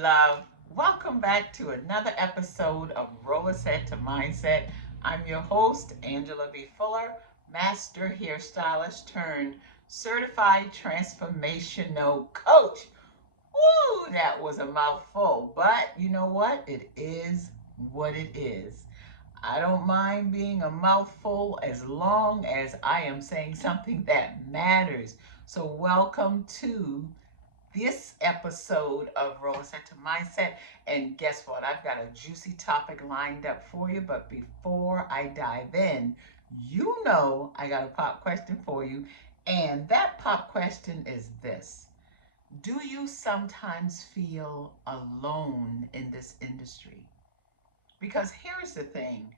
love. Welcome back to another episode of Rollerset to Mindset. I'm your host, Angela B. Fuller, master hairstylist turned certified transformational coach. Woo, that was a mouthful, but you know what? It is what it is. I don't mind being a mouthful as long as I am saying something that matters. So, welcome to this episode of Rollerset to Mindset. And guess what? I've got a juicy topic lined up for you. But before I dive in, you know I got a pop question for you. And that pop question is this: do you sometimes feel alone in this industry? Because here's the thing,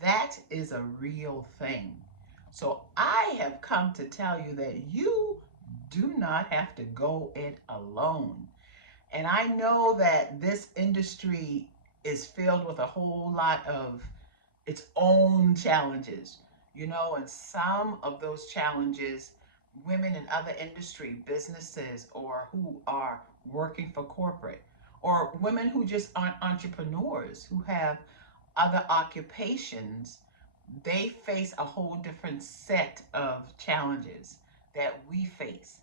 that is a real thing. So I have come to tell you that you do not have to go it alone. And I know that this industry is filled with a whole lot of its own challenges, and some of those challenges, women in other industry, businesses, or who are working for corporate, or women who just aren't entrepreneurs, who have other occupations, they face a whole different set of challenges that we face.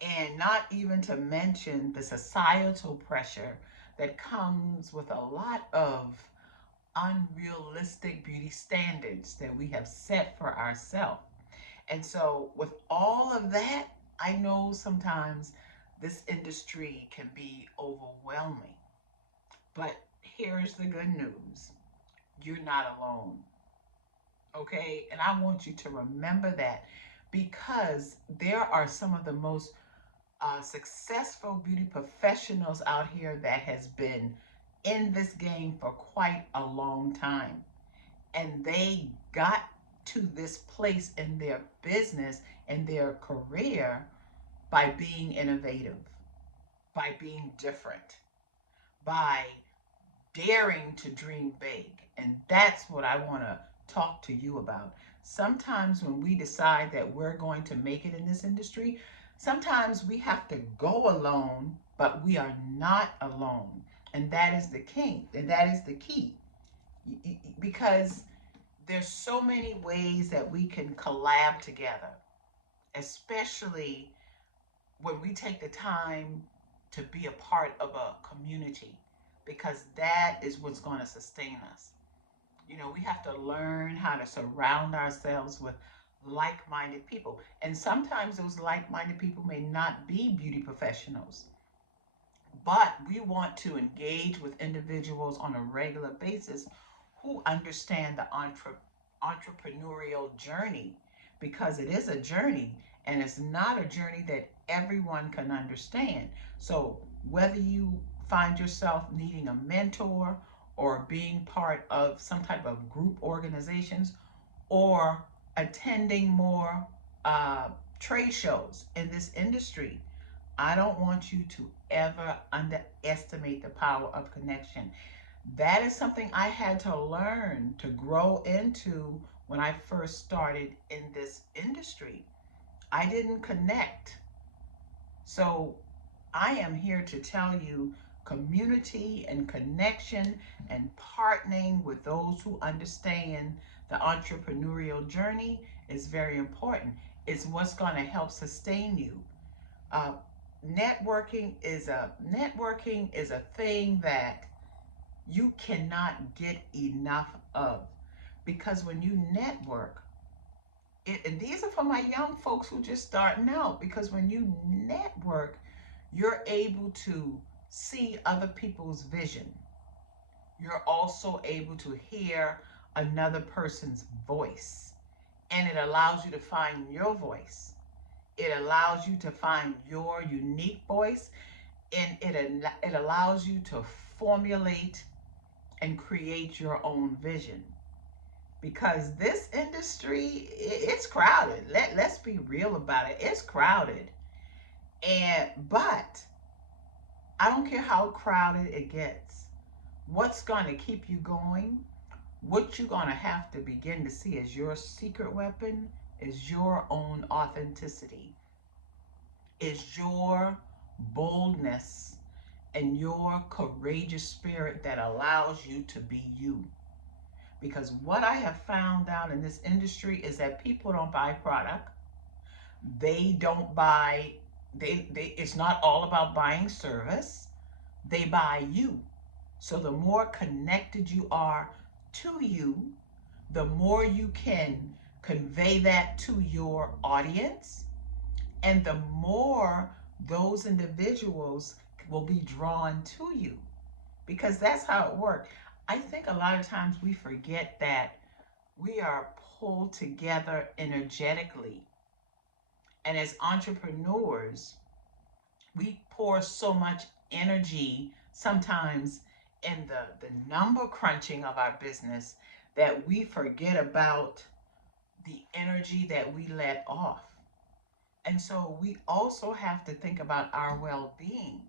And not even to mention the societal pressure that comes with a lot of unrealistic beauty standards that we have set for ourselves. And so, with all of that, I know sometimes this industry can be overwhelming. But here's the good news, you're not alone. Okay? And I want you to remember that, because there are some of the most successful beauty professionals out here that has been in this game for quite a long time, and they got to this place in their business and their career by being innovative, by being different, by daring to dream big. And that's what I want to talk to you about. Sometimes when we decide that we're going to make it in this industry, sometimes we have to go alone, but we are not alone. And that is the king, and that is the key. Because there's so many ways that we can collab together, especially when we take the time to be a part of a community, because that is what's going to sustain us. We have to learn how to surround ourselves with like minded people. And sometimes those like minded people may not be beauty professionals, but we want to engage with individuals on a regular basis who understand the entrepreneurial journey, because it is a journey, and it's not a journey that everyone can understand. So, whether you find yourself needing a mentor, or being part of some type of group organizations, or attending more trade shows in this industry, I don't want you to ever underestimate the power of connection. That is something I had to learn to grow into when I first started in this industry. I didn't connect. So I am here to tell you, community and connection and partnering with those who understand the entrepreneurial journey is very important. It's what's going to help sustain you. Uh, networking is a thing that you cannot get enough of, because when you network, and these are for my young folks who just starting out, because when you network, you're able to see other people's vision. You're also able to hear another person's voice, and it allows you to find your voice. It allows you to find your unique voice, and it allows you to formulate and create your own vision. Because this industry, it's crowded. Let's be real about it. It's crowded. But I don't care how crowded it gets. What's going to keep you going? What you're going to have to begin to see as your secret weapon is your own authenticity, is your boldness, and your courageous spirit that allows you to be you. Because what I have found out in this industry is that people don't buy product. They don't buy, it's not all about buying service. They buy you. So the more connected you are to you, the more you can convey that to your audience, and the more those individuals will be drawn to you, because that's how it works. I think a lot of times we forget that we are pulled together energetically. And as entrepreneurs, we pour so much energy sometimes in the number crunching of our business that we forget about the energy that we let off. And so we also have to think about our well-being,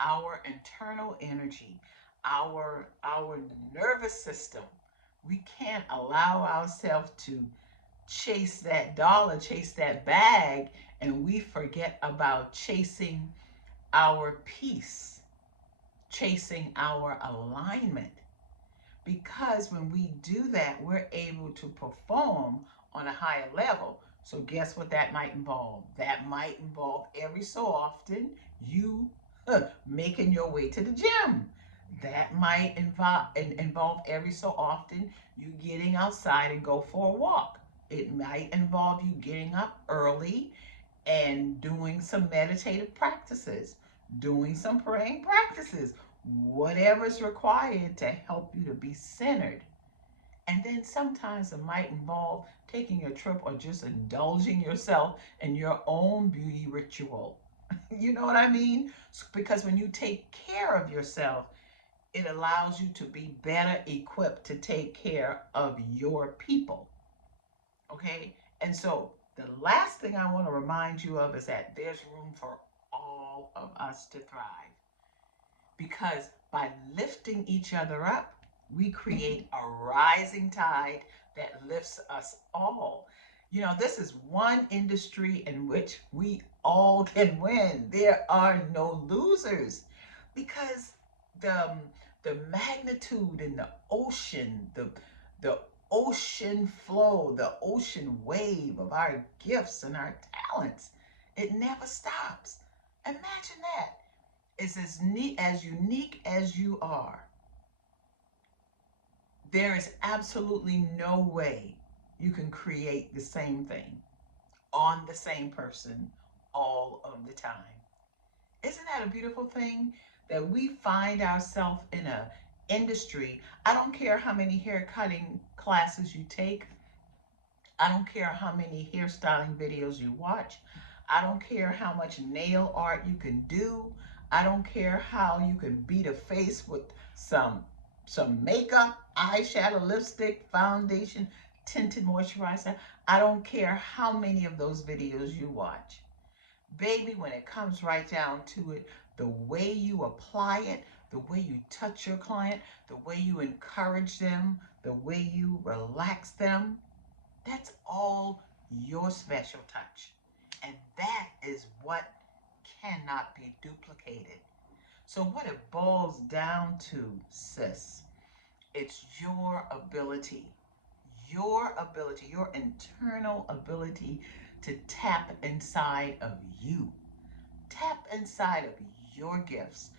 our internal energy, our nervous system. We can't allow ourselves to chase that dollar, chase that bag, and we forget about chasing our peace, chasing our alignment. Because when we do that, we're able to perform on a higher level. So guess what that might involve? That might involve every so often you making your way to the gym. That might involve every so often you getting outside and go for a walk. It might involve you getting up early and doing some meditative practices, doing some praying practices, whatever's required to help you to be centered. And then sometimes it might involve taking a trip or just indulging yourself in your own beauty ritual. You know what I mean? Because when you take care of yourself, it allows you to be better equipped to take care of your people. Okay? And so the last thing I want to remind you of is that there's room for all of us to thrive. Because by lifting each other up, we create a rising tide that lifts us all. You know, this is one industry in which we all can win. There are no losers, because the the magnitude in the ocean, the ocean flow, the ocean wave of our gifts and our talents, it never stops. Imagine that. It's as neat, as unique as you are. There is absolutely no way you can create the same thing on the same person all of the time. Isn't that a beautiful thing? That we find ourselves in a industry. I don't care how many hair cutting classes you take. I don't care how many hairstyling videos you watch. I don't care how much nail art you can do. I don't care how you can beat a face with some makeup, eyeshadow, lipstick, foundation, tinted moisturizer. I don't care how many of those videos you watch. Baby, when it comes right down to it, the way you apply it, the way you touch your client, the way you encourage them, the way you relax them, that's all your special touch. And that is what cannot be duplicated. So what it boils down to, sis, it's your internal ability to tap inside of you. Tap inside of your gifts.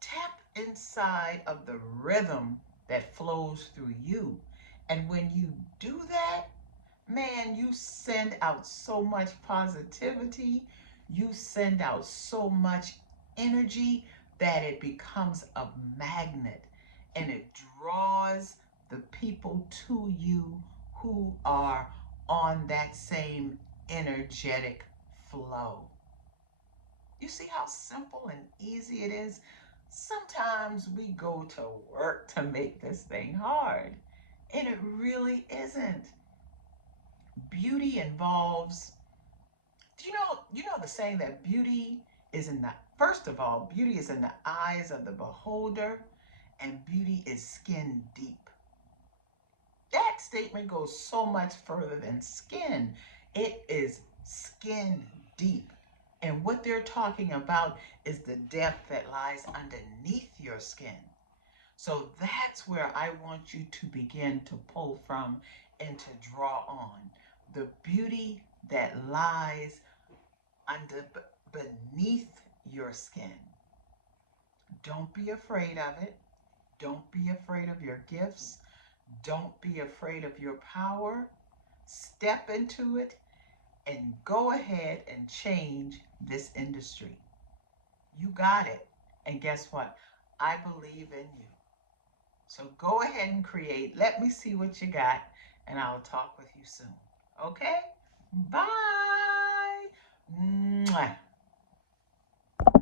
Tap inside of the rhythm that flows through you. And when you do that, man, you send out so much positivity. You send out so much energy that it becomes a magnet, and it draws the people to you who are on that same energetic flow. You see how simple and easy it is? Sometimes we go to work to make this thing hard, and it really isn't. Beauty involves, you know the saying that beauty is in the, first of all, beauty is in the eyes of the beholder, and beauty is skin deep. That statement goes so much further than skin. It is skin deep. And what they're talking about is the depth that lies underneath your skin. So that's where I want you to begin to pull from and to draw on the beauty that lies under beneath your skin. Don't be afraid of it. Don't be afraid of your gifts. Don't be afraid of your power. Step into it and go ahead and change this industry. You got it. And guess what? I believe in you. So go ahead and create. Let me see what you got, and I'll talk with you soon. Okay? Bye. Mwah.